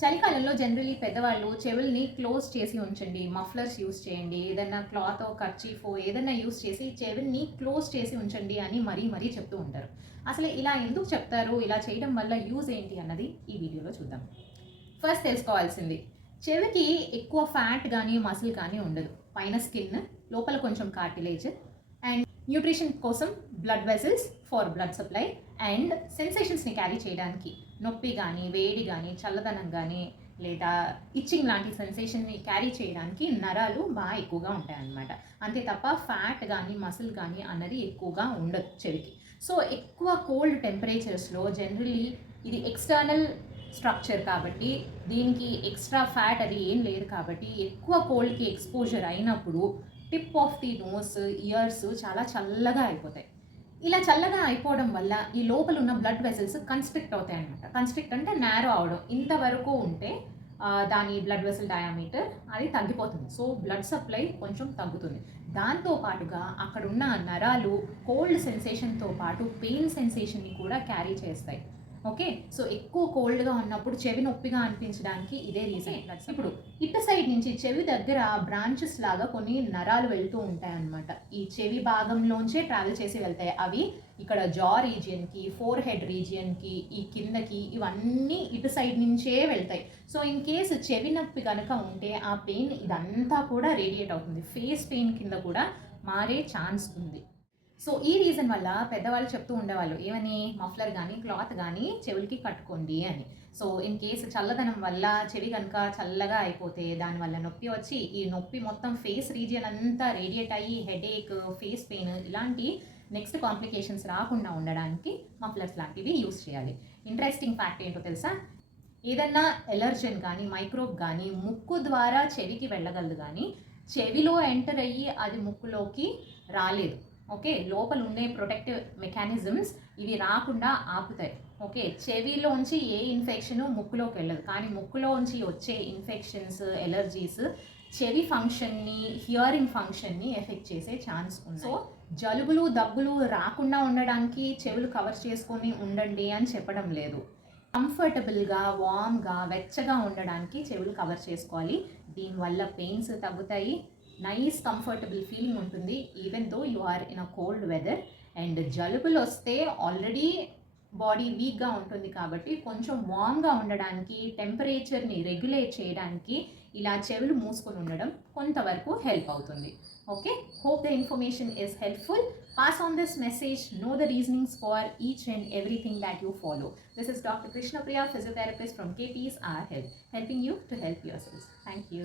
చలికాలంలో జనరలీ పెద్దవాళ్ళు చెవుల్ని క్లోజ్ చేసి ఉంచండి మఫ్లర్స్ యూస్ చేయండి ఏదైనా క్లాత్ కర్చీఫో ఏదైనా యూస్ చేసి చెవుల్ని క్లోజ్ చేసి ఉంచండి అని మరీ మరీ చెప్తూ ఉంటారు. అసలు ఇలా ఎందుకు చెప్తారు? ఇలా చేయడం వల్ల యూజ్ ఏంటి అన్నది ఈ వీడియోలో చూద్దాం. ఫస్ట్ తెలుసుకోవాల్సింది చెవికి ఎక్కువ ఫ్యాట్ కానీ మసిల్ కానీ ఉండదు. పైన స్కిన్ లోపల కొంచెం కార్టిలేజ్ అండ్ న్యూట్రిషన్ కోసం blood vessels for blood supply and సెన్సేషన్స్ని carry చేయడానికి నొప్పి కానీ వేడి కానీ చల్లదనం కానీ లేదా ఇచ్చింగ్ లాంటి సెన్సేషన్ని క్యారీ చేయడానికి నరాలు బాగా ఎక్కువగా ఉంటాయి అన్నమాట అంతే తప్ప ఫ్యాట్ కానీ మసిల్ కానీ అన్నది ఎక్కువగా ఉండదు చెవికి. సో ఎక్కువ కోల్డ్ టెంపరేచర్స్లో జనరలీ ఇది ఎక్స్టర్నల్ స్ట్రక్చర్ కాబట్టి దీనికి ఎక్స్ట్రా ఫ్యాట్ అది ఏం లేదు కాబట్టి ఎక్కువ కోల్డ్కి ఎక్స్పోజర్ అయినప్పుడు tip of the nose ears చాలా చల్లగా అయిపోతాయి. ఇలా చల్లగా అయిపోవడం వల్ల ఈ లోపల ఉన్న బ్లడ్ వెసల్స్ కన్స్ట్రిక్ట్ అవుతాయి అనమాట కన్స్ట్రిక్ట్ అంటే నేరో అవడం. ఇంతవరకు ఉంటే దాని బ్లడ్ వెసల్ డయామీటర్ అది తగ్గిపోతుంది. సో బ్లడ్ సప్లై కొంచెం తగ్గుతుంది. దాంతో పాటుగా అక్కడ ఉన్న నరాలు కోల్డ్ సెన్సేషన్తో పాటు పెయిన్ సెన్సేషన్ని కూడా క్యారీ చేస్తాయి. ఓకే? సో ఎక్కువ కోల్డ్గా ఉన్నప్పుడు చెవి నొప్పిగా అనిపించడానికి ఇదే రీజన్ ఇప్పుడు ఇటు సైడ్ నుంచి చెవి దగ్గర బ్రాంచెస్ లాగా కొన్ని నరాలు వెళ్తూ ఉంటాయి అన్నమాట ఈ చెవి భాగంలోంచే ట్రావెల్ చేసి వెళ్తాయి. అవి ఇక్కడ జా రీజియన్కి ఫోర్ హెడ్ రీజియన్కి ఈ కిందకి ఇవన్నీ ఇటు సైడ్ నుంచే వెళ్తాయి. సో ఇన్ కేసు చెవి నొప్పి కనుక ఉంటే ఆ పెయిన్ ఇదంతా కూడా రేడియేట్ అవుతుంది. ఫేస్ పెయిన్ కింద కూడా మారే ఛాన్స్ ఉంది. సో ఈ రీజన్ వల్ల పెద్దవాళ్ళు చెప్తూ ఉండేవాళ్ళు ఏమని? మఫ్లర్ కానీ క్లాత్ కానీ చెవులకి కట్టుకోండి అని. సో ఇన్ కేసు చల్లదనం వల్ల చెవి కనుక చల్లగా అయిపోతే దానివల్ల నొప్పి వచ్చి ఈ నొప్పి మొత్తం ఫేస్ రీజియన్ అంతా రేడియేట్ అయ్యి హెడేక్ ఫేస్ పెయిన్ ఇలాంటి నెక్స్ట్ కాంప్లికేషన్స్ రాకుండా ఉండడానికి మఫ్లర్స్ లాంటివి యూస్ చేయాలి. ఇంట్రెస్టింగ్ ఫ్యాక్ట్ ఏంటో తెలుసా? ఏదన్నా ఎలర్జన్ కానీ మైక్రోబ్ కానీ ముక్కు ద్వారా చెవికి వెళ్ళగలదు కానీ చెవిలో ఎంటర్ అయ్యి అది ముక్కులోకి రాలేదు. ఓకే? లోపల ఉండే ప్రొటెక్టివ్ మెకానిజమ్స్ ఇవి రాకుండా ఆపుతాయి. ఓకే? చెవిలో ఉంచి ఏ ఇన్ఫెక్షన్ ముక్కులోకి వెళ్ళదు కానీ ముక్కులో ఉంచి వచ్చే ఇన్ఫెక్షన్స్ ఎలర్జీస్ చెవి ఫంక్షన్ని హియరింగ్ ఫంక్షన్ని ఎఫెక్ట్ చేసే ఛాన్స్ ఉంది సో జలుబులు దగ్గులు రాకుండా ఉండడానికి చెవులు కవర్ చేసుకొని ఉండండి అని చెప్పడం లేదు. కంఫర్టబుల్గా వామ్గా వెచ్చగా ఉండడానికి చెవులు కవర్ చేసుకోవాలి. దీనివల్ల పెయిన్స్ తగ్గుతాయి. నైస్ కంఫర్టబుల్ ఫీలింగ్ ఉంటుంది even though you are in a cold weather and జలుబులు వస్తే ఆల్రెడీ బాడీ వీక్గా ఉంటుంది కాబట్టి కొంచెం వామ్గా ఉండడానికి టెంపరేచర్ని రెగ్యులేట్ చేయడానికి ఇలా చెవులు మూసుకొని ఉండడం కొంతవరకు హెల్ప్ అవుతుంది. Okay hope the information is helpful pass on this message know the reasonings for each and everything that you follow this is doctor Krishnapriya physiotherapist from KP's R help helping you to help your cells thank you